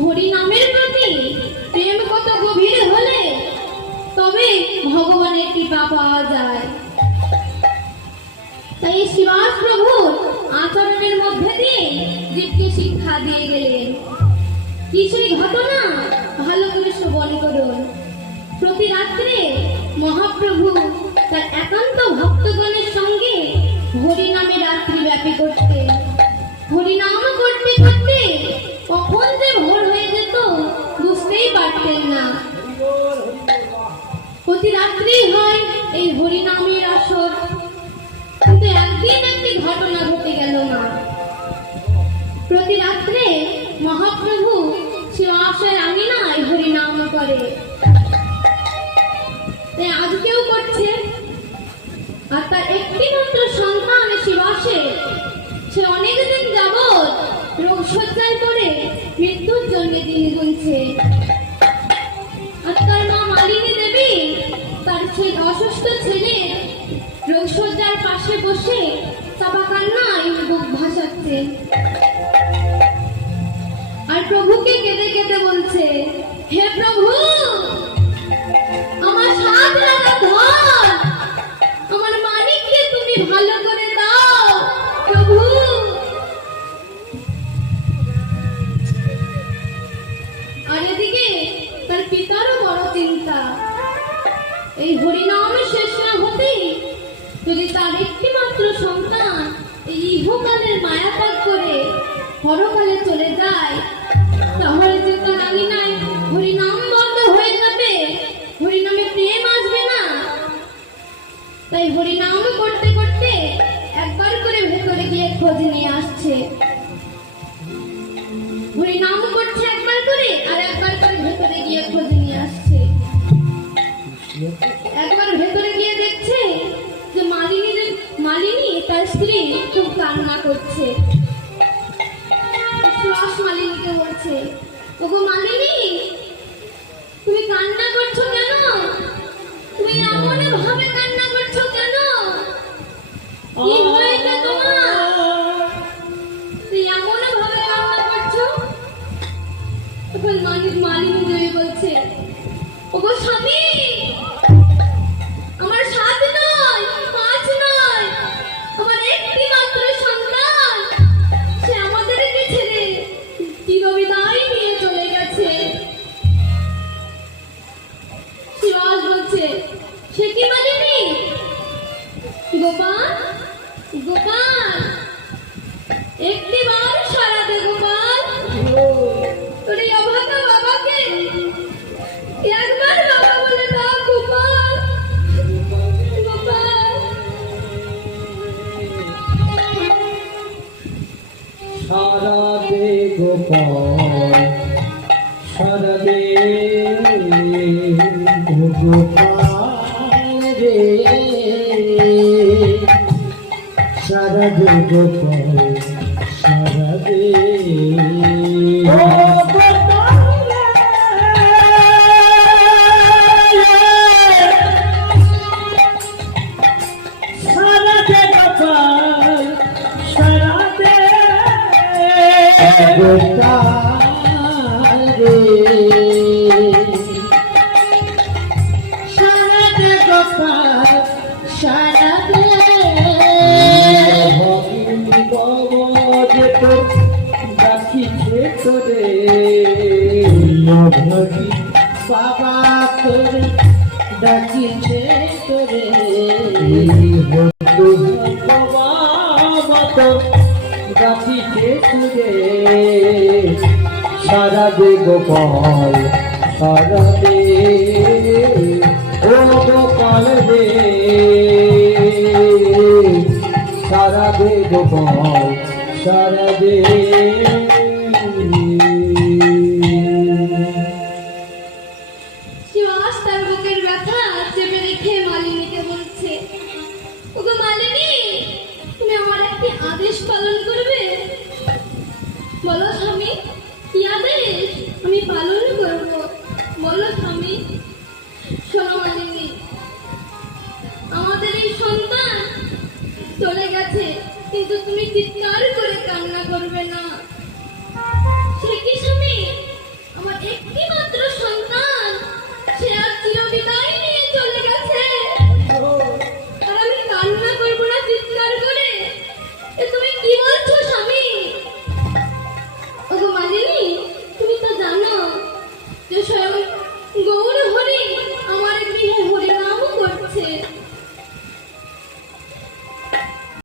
হরি নামের প্রতি প্রেম কত গভীর হলে তবে ভগবানের কৃপা পাওয়া যায়। তাই শ্রীবাস প্রভু আচরণের মধ্যে দিয়ে জীবকে শিক্ষা দিয়ে গেলেন। কিছুই ঘটনা ভালো করে শ্রবণ করুন। প্রতি রাত্রে মহাপ্রভু তার একান্ত ভক্তগণের সঙ্গে হরিনামে রাত্রি ব্যাপী করতেন। হরিনাম করতে করতে কখন যে ভোর হয়ে যেত বুঝতেই পারতেন না। প্রতি রাত্রি হয় এই হরিনামের আসর, কিন্তু একদিন একটি ঘটনা ঘটে গেল না। প্রতি রাত্রে মহাপ্রভু শিবাশয় আঙিনায় হরিনাম করে, আজকেও করছে। আর তার একটি মাত্র সন্তান শিবাসে, সে অনেকদিন যাবৎ রোগশয্যায় পড়ে মৃত্যুর জন্য দিন গুনছে। আর তার মা মালিনী দেবী তার সেই অসুস্থ ছেলে রোগশয্যার পাশে বসে চাপা কান্নায় বুক ভাসাচ্ছে। আর প্রভুকে কেঁদে কেঁদে বলছে, হে প্রভু, আমার সাত লাগা ধন, আমার মানিককে তুমি ভালো করে দাও প্রভু। আর এদিকে তার পিতারও বড় চিন্তা, এই হরিনাম শেষ না হতে যদি তার একটি মাত্র সন্তান এই ইহকালের মায়া ত্যাগ করে পরকালে চলে যায়, তাহলে যে তার আঙিনায় হরিনাম বন্ধ হয়ে যাবে, হরিনামে প্রেম আসবে না। তাই হরিনাম করতে করতে একবার করে ভেতরে গিয়ে খোঁজ নিয়ে আসছে। হরিনাম করছে একবার করে, আর একবার করে ভেতরে গিয়ে খোঁজ নিয়ে আসছে। একবার ভেতরে গিয়ে দেখছে যে মালিনী তার স্ত্রী খুব কান্না করছে। সুভাষ মালিনীকে বলছে, ওগো মালিনী, তুমি কান্না করছো কেন? তুমি এমন ভাবে কান্না করছো কেন? কি হয়েছে তোমার? তুমি এমন ভাবে কান্না করছো? তখন মালিনী দেবী বলছে, ওগো স্বামী, আমার সাত নয়, পাঁচ নয়, আমার একটি মাত্র সন্তান, সে আমাদেরকে ছেড়ে চিরবিদায় নিয়ে চলে গেছে। শিবাস বলছে, সে কি মালিনী? গোপাল, গোপাল, একটি বার সারা দে গোপাল, তোর এই অভাগা বাবাকে একবার বাবা বলে দাও গোপাল, গোপাল। সারা দে গোপাল, সারা দে গোপাল রে, সারা দে গোপাল, সারা দে গোপাল রে, সারা দে গোপাল, সারা দে ভগিনী ববজে তো ডাকিছে তোরে, ভগি বাবা তোরে ডাকিছে তোরে, বাবা তো ডাকিছে তোরে, সারা দে গোপাল, সারা দে ও গোপাল রে, সারা দে গোপাল, সারা দে। শিবাস তার বুকের ব্যথা চেপে রেখে মালিনীকে বলছে, ওগো মালিনী, তুমি আমার একটি আদেশ পালন করবে? বলো স্বামী, কি আদেশ আমি পালন করব? বলো স্বামী। শোনো মালিনী, আমাদের এই সন্তান চলে গেছে, কিন্তু তুমি চিৎকার করে কান্না করবে না। সে কি স্বামী, একটি মাত্র সন্তান সে আর চিরবিদায় নিয়ে চলে গেছে। আর আমি কান্না করবো না চিৎকার করে? এ তুমি কি বলছো স্বামী? ওগো মালিনী, তুমি তো জানো যে স্বয়ং গৌর